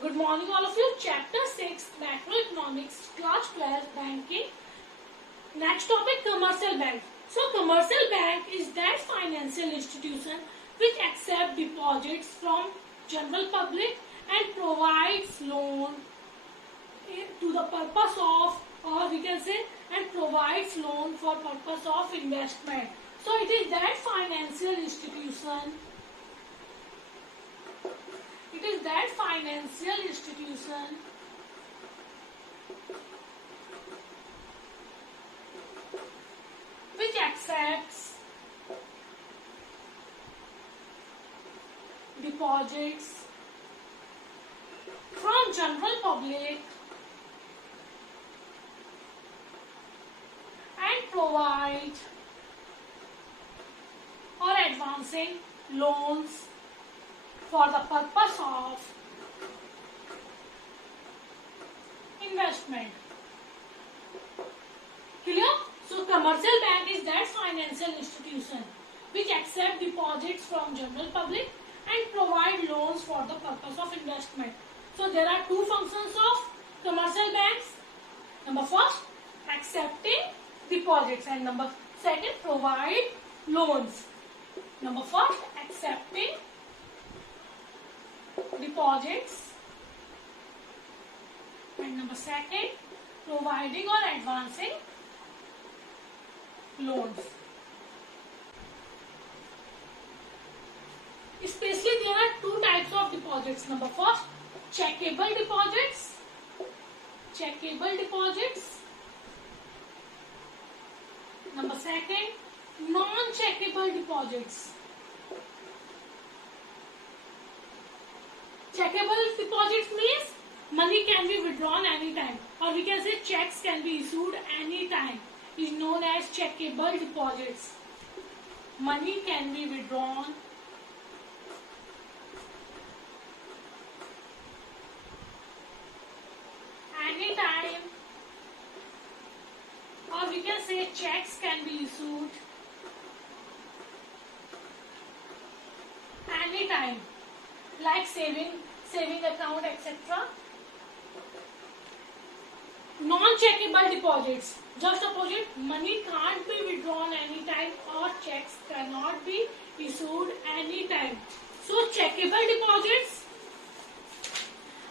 Good morning all of you. Chapter 6 Macroeconomics, Class 12 Banking. Next topic, Commercial Bank. So commercial bank is that financial institution which accept deposits from general public and provides loan to the purpose of, or we can say, and provides loan for purpose of investment. So it is that financial institution. It is that financial institution which accepts deposits from general public and provide or advancing loans for the purpose of investment. Clear? So commercial bank is that financial institution which accept deposits from general public and provide loans for the purpose of investment. So there are two functions of commercial banks. Number first, accepting deposits, and number second, provide loans. Number first, accepting deposits, and number second, providing or advancing loans. Especially there are two types of deposits. Number first, checkable deposits. Checkable deposits. Number second, non-checkable deposits. Checkable deposits means money can be withdrawn anytime, or we can say checks can be issued anytime. Is known as checkable deposits. Money can be withdrawn anytime, or we can say checks can be issued anytime, like saving account, etc. Non-checkable deposits, just opposite. Money can't be withdrawn anytime, or checks cannot be issued anytime. So checkable deposits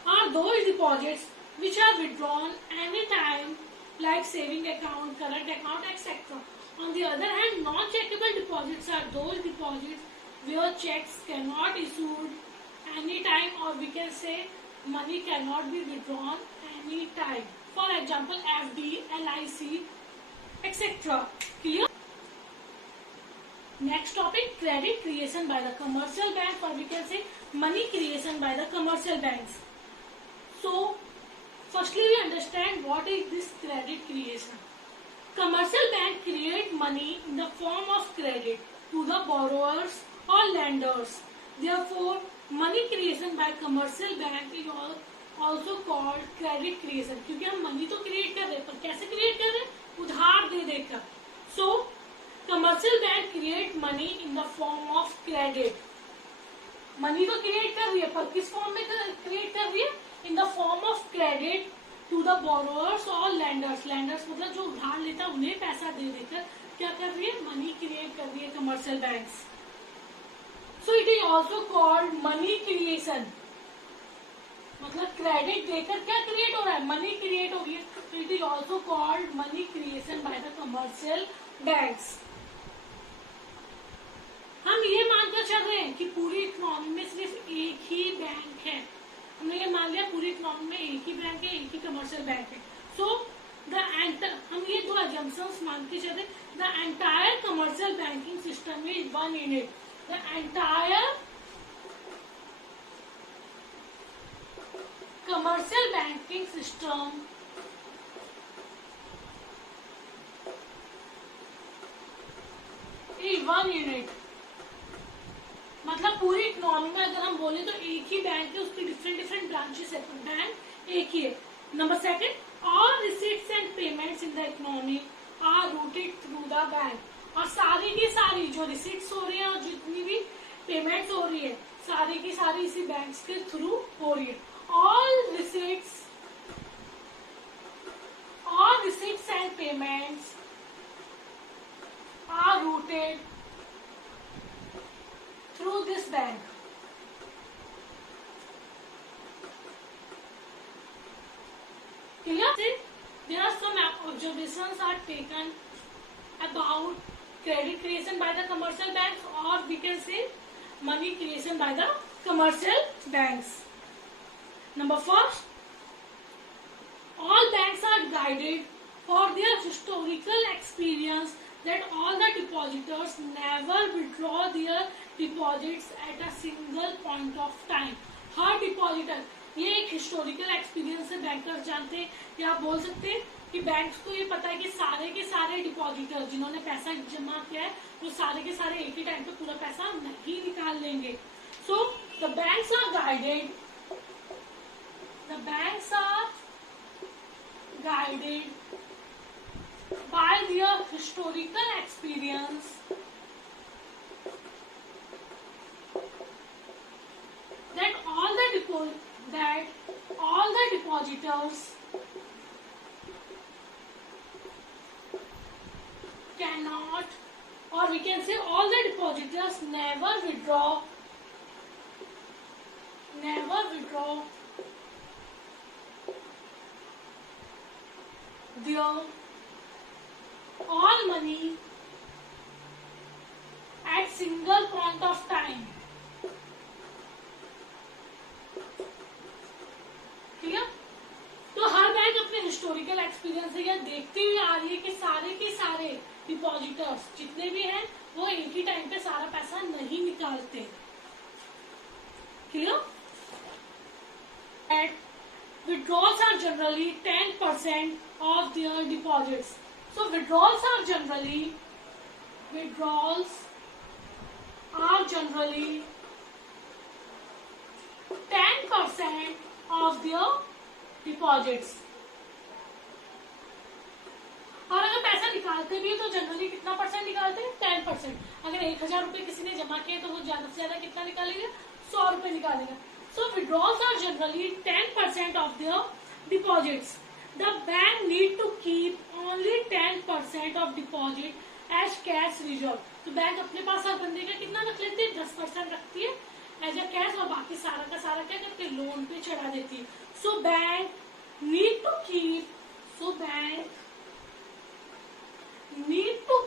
are those deposits which are withdrawn anytime, like saving account, current account, etc. On the other hand, non-checkable deposits are those deposits where checks cannot be issued anytime, or we can say money cannot be withdrawn anytime. For example, FD, LIC, etc. Clear? Next topic, credit creation by the commercial bank, or we can say money creation by the commercial banks. So, firstly we understand what is this credit creation. Commercial bank create money in the form of credit to the borrowers or lenders. Therefore, money creation by commercial bank is also called credit creation. क्योंकि हम money तो create कर रहे हैं, पर कैसे create कर रहे हैं? उधार दे देकर. So, commercial bank create money in the form of credit. Money तो क्रिएट कर रही है, पर किस फॉर्म में क्रिएट कर रही है? In the form of credit to the borrowers or lenders. Lenders मतलब जो उधार लेता है उन्हें पैसा दे देकर क्या कर रही है? मनी क्रिएट कर रही है commercial banks. So it is also called money creation. मतलब क्रेडिट देकर क्या क्रिएट हो रहा है? मनी क्रिएट हो रही है. तो it is also called money creation by the commercial banks. हम ये मानकर चल रहे हैं कि पूरी इकोनॉमी में सिर्फ एक ही बैंक है. हमने ये मान लिया पूरी इकोनॉमी में एक ही बैंक है, एक ही कमर्शियल बैंक है. सो हम ये दो एजम्पशंस मान के चलते हैं. The entire commercial banking system is one unit. The entire commercial banking system is one unit. मतलब पूरी इकोनॉमी में अगर हम बोले तो एक ही बैंक है, उसकी डिफरेंट ब्रांचेस है, तो बैंक एक ही है. Number second, all receipts and payments in the economy are routed through the bank. और सारी की सारी जो रिसीट्स हो रही है और जितनी भी पेमेंट्स हो रही है सारी की सारी इसी बैंक्स के थ्रू हो रही है. All Clear? There are some observations are taken about credit creation by the commercial banks, or we can say money creation by the commercial banks. Number first, all banks are guided for their historical experience that all the depositors never withdraw their deposits at a single point of time. Her depositor, ये एक historical experience है, bankers जानते हैं, या आप बोल सकते हैं कि बैंक्स को ये पता है कि सारे के सारे डिपॉजिटर जिन्होंने पैसा जमा किया है वो सारे के सारे एक ही टाइम पे पूरा पैसा नहीं निकाल लेंगे. So the banks are guided, the banks are guided by their historical experience that all the depositors cannot, or we can say all the depositors never withdraw their all money at single point of time. Clear? तो हर bank अपने historical experience से यह देखती हुई आ रही है कि सारे के सारे डिपॉजिटर्स जितने भी हैं वो एक ही टाइम पे सारा पैसा नहीं निकालते. Clear? At withdrawals are generally 10% of their deposits. So withdrawals are generally 10% of their deposits. और अगर पैसा निकालते भी तो जनरली कितना परसेंट निकालते हैं? 10%. अगर 1000 रुपए किसी ने जमा किए तो वो ज्यादा से ज्यादा कितना निकालेगा? 100 रुपए निकालेगा. So withdrawals are generally 10% of their deposits. The bank need to keep only 10% of deposit as cash reserve. तो बैंक अपने पास हर बंदे का कितना रख लेती है? 10% रखती है एज अ कैश, और बाकी सारा का सारा क्या करती है? लोन पे चढ़ा देती है. So bank need to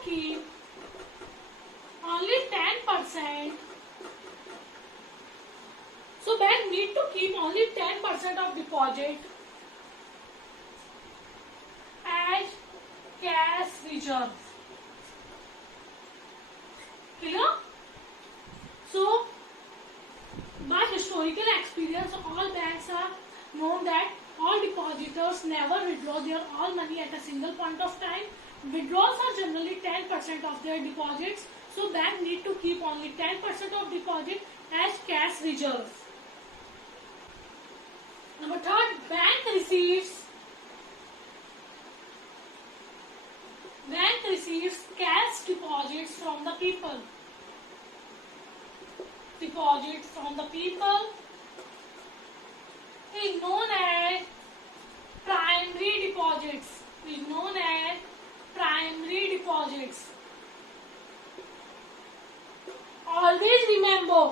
keep only 10%. So bank need to keep only 10% of deposit as cash reserve. Clear? So by historical experience, all banks are known that all depositors never withdraw their all money at a single point of time. Withdrawals are generally 10% of their deposits. So bank need to keep only 10% of deposit as cash reserve. Number third, bank receives cash deposits from the people. Deposit from the people is known as primary deposits. Always remember,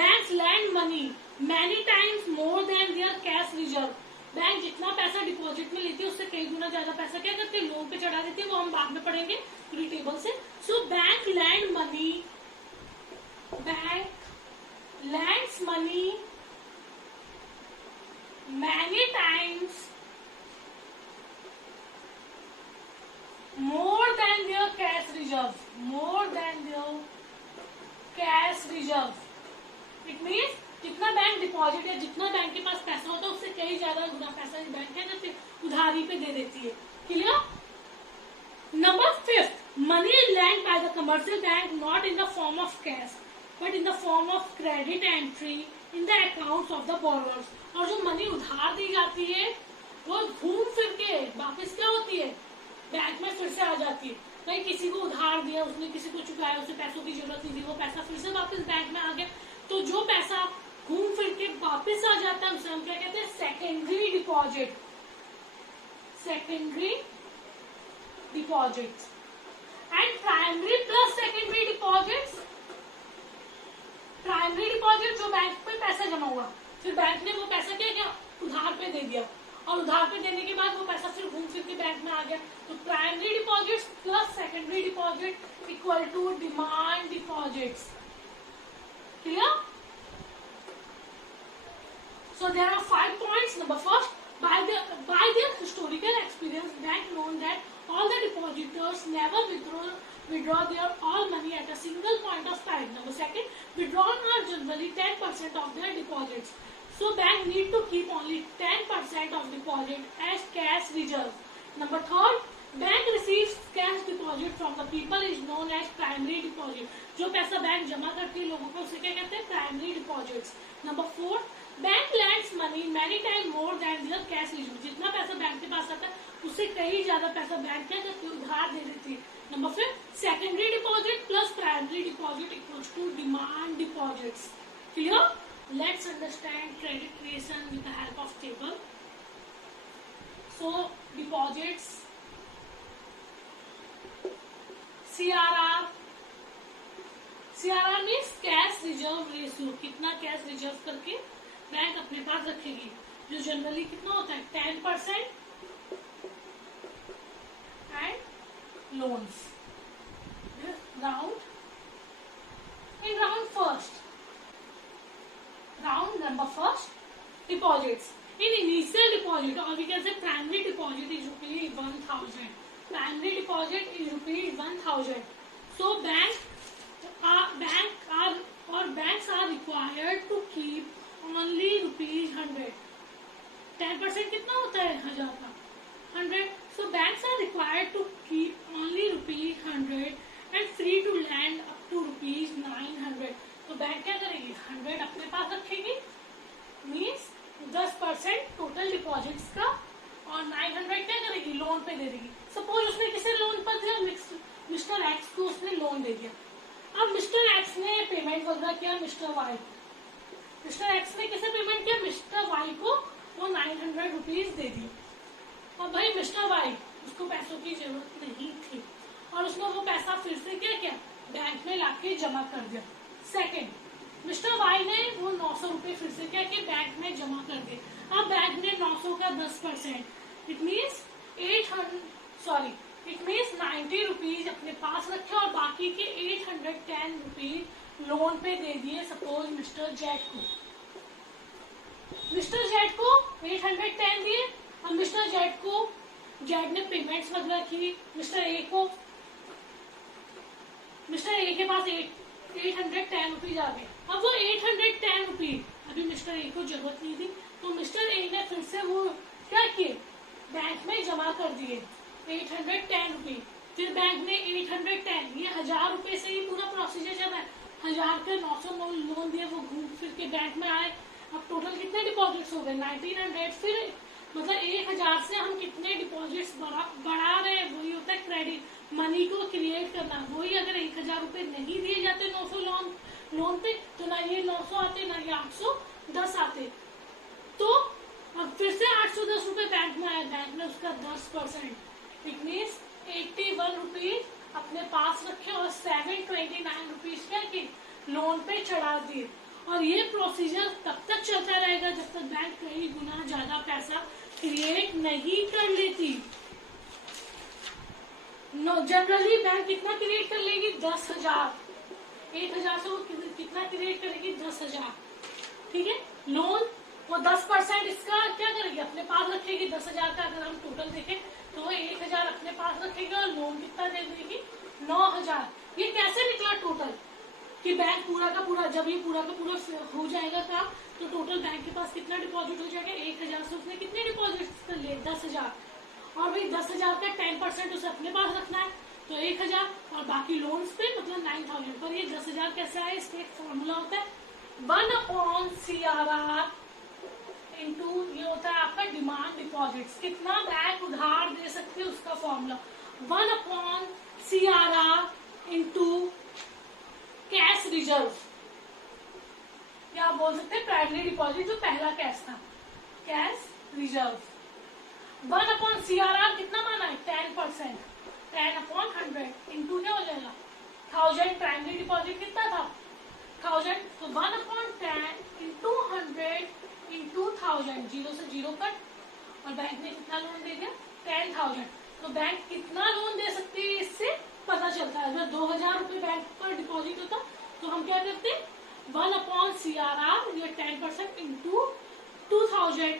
banks lend money many times more than their cash reserve. Bank जितना पैसा deposit में लेती है उससे कई गुना ज्यादा पैसा क्या करते हैं? लोन पे चढ़ा देती है. वो हम बाद में पढ़ेंगे पूरी टेबल से. So bank land money many times more than their cash reserve. It means जितना बैंक डिपॉजिट है, जितना बैंक के पास पैसा होता है उससे कई ज्यादा गुना पैसा बैंक क्या करती है? उधारी पे दे देती है. Clear? Number 5, money is lent by the commercial bank not in the form of cash but in the form of credit entry in the accounts of the borrowers. और जो मनी उधार दी जाती है वो घूम फिर के वापस क्या होती है? बैंक में फिर से आ जाती है. भाई किसी को उधार दिया, उसने किसी को चुकाया, उसे पैसों की जरूरत नहीं थी, वो पैसा फिर से वापस बैंक में आ गया. तो जो पैसा घूम फिर के वापस आ जाता है उसे हम क्या कहते हैं? Secondary deposit. And primary plus secondary deposits. Primary deposit जो बैंक में पैसा जमा हुआ, फिर बैंक ने वो पैसा क्या उधार पे दे दिया, और उधार पे देने के बाद वो पैसा फिर घूम फिर के बैंक में आ गया। तो primary deposits plus secondary deposit equal to demand deposits. Clear? So there are 5 points. Number first, by their historical experience, bank known that all the depositors never withdraw their all money at a single point of time. Number second, withdrawn are generally 10% of their deposits. So bank need to keep only 10% of deposit as cash reserve. Number third, bank receives cash deposit from the people is known as primary deposit. जो पैसा bank जमा करती है लोगों को उसे क्या कहते हैं? Primary deposits. Number four, bank lends money many time more than their cash reserve. जितना पैसा बैंक के पास आता है उससे कहीं ज्यादा पैसा बैंक क्या करती है? उधार दे देती है. Number fifth, secondary deposit plus primary deposit equals to demand deposits. Clear? Let's understand credit creation with the help of table. So deposits, CRR means cash reserve ratio. कितना कैश रिजर्व करके bank अपने पास रखेगी, जो generally कितना होता है? 10% and loans. Round number first, deposits. In initial deposit, or we can say primary deposit is rupees 1000. Primary deposit is rupees 1000. So banks are required to keep only rupees 100. 10% कितना होता है 1000 का? 100. So banks are required to keep only rupees 100 and free to lend up to rupees 900. तो bank क्या करेगी? 100 अपने पास रखेगी, means 10% total deposits का, और 900 क्या करेगी? लोन पे दे देगी. सपोज उसने किसे लोन पर दिया? मिस्टर एक्स को उसने लोन दे दिया. अब मिस्टर एक्स ने पेमेंट वगैरह किया मिस्टर वाई. मिस्टर एक्स ने किसे पेमेंट किया? मिस्टर वाई को वो 900 रुपीज दे दिए. और भाई मिस्टर वाई उसको पैसों की जरूरत नहीं थी और उसने वो पैसा फिर से क्या किया? बैंक में लाके जमा कर दिया. सेकेंड, मिस्टर वाई ने वो 900 रुपए फिर से क्या कि बैंक में जमा कर दिए. अब बैंक ने 900 का 10%, इट मीन्स 90 रुपीज अपने पास रखे और बाकी के 810 रुपीज लोन पे दे दिए. सपोज मिस्टर जेड को 810 दिए. अब मिस्टर जेड ने पेमेंट्स वगैरह की. मिस्टर ए के पास 810 रुपीज आ गए. अब वो 810 रुपीज अभी मिस्टर ए को जरूरत नहीं थी, तो मिस्टर ए ने फिर से वो क्या किए? बैंक में जमा कर दिए 810 रुपीज. फिर बैंक ने 810, ये 1000 रुपए से ही पूरा प्रोसीजर चला है. 1000 के 900 लोन दिए, वो घूम फिर के बैंक में आए. अब टोटल कितने डिपॉजिट्स हो गए? 1900. फिर मतलब 1000 से हम कितने डिपॉजिट्स बढ़ा रहे हैं? वही होता है क्रेडिट. मनी को क्रिएट करना. वही अगर 1000 रुपए नहीं दिए जाते 900 लोन पे, तो ना ये 900 आते, ना ये 810 आते. तो अब फिर से 810 रुपए बैंक में आया. बैंक ने उसका 10%, इट मीन्स 81 रुपीज अपने पास रखे और 729 रुपीज क्या कि लोन पे चढ़ा दिए. और ये प्रोसीजर तब तक चलता रहेगा जब तक बैंक कई गुना ज्यादा पैसा क्रिएट नहीं कर लेती. जनरली बैंक कितना क्रिएट कर लेगी? 10,000. 1000 से वो कितना क्रिएट करेगी? 10,000. ठीक है. लोन वो 10% इसका क्या करेगी? अपने पास रखेगी. 10,000 का अगर हम टोटल देखें तो वो 1000 अपने पास रखेगी और लोन कितना दे देगी? 9,000. ये कैसे निकला टोटल कि बैंक पूरा का पूरा, जब ये पूरा का पूरा हो जाएगा काम, तो टोटल बैंक के पास कितना डिपॉजिट हो जाएगा? 1000 से उसने कितने डिपॉजिट कर लिए? 10,000. और भाई 10,000 का 10% उसे अपने पास रखना है, तो 1000 और बाकी लोन्स पे मतलब 9,000. पर ये 10,000 कैसा है? इसका एक फॉर्मूला होता है 1/CRR इंटू ये होता है आपका डिमांड डिपॉजिट्स. कितना बैंक उधार दे सकते हैं उसका formula 1/CRR into cash reserve. या आप बोल सकते हैं प्राइमरी डिपॉजिट जो पहला कैश था, कैश रिजर्व. 1/CRR कितना माना है? 10%. 10/100 इंटू क्या हो जाएगा? 1000. प्राइमरी डिपॉजिट कितना था? 1000. तो 1/10 इंटू 100 इंटू 1000. 0 से 0 कट और बैंक ने कितना लोन दे दिया 10,000। तो बैंक कितना लोन दे सकती है इससे पता चलता है। अगर 2,000 रुपये बैंक पर डिपॉजिट होता तो हम क्या करते 1/CRR या 10% इंटू 2,000,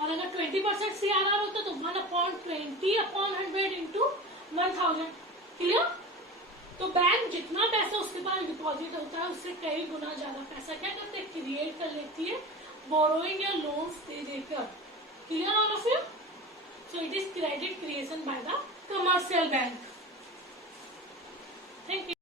और अगर 20% CRR होता तो 1/20/100 इंटू 1,000। क्लियर? तो बैंक जितना पैसा उसके पास डिपॉजिट होता है उससे कई गुना ज्यादा पैसा क्या करते हैं क्रिएट कर लेती है बोरोइंग या लोन्स दे देकर। Clear all of you? So it is credit creation by the commercial bank. Thank you.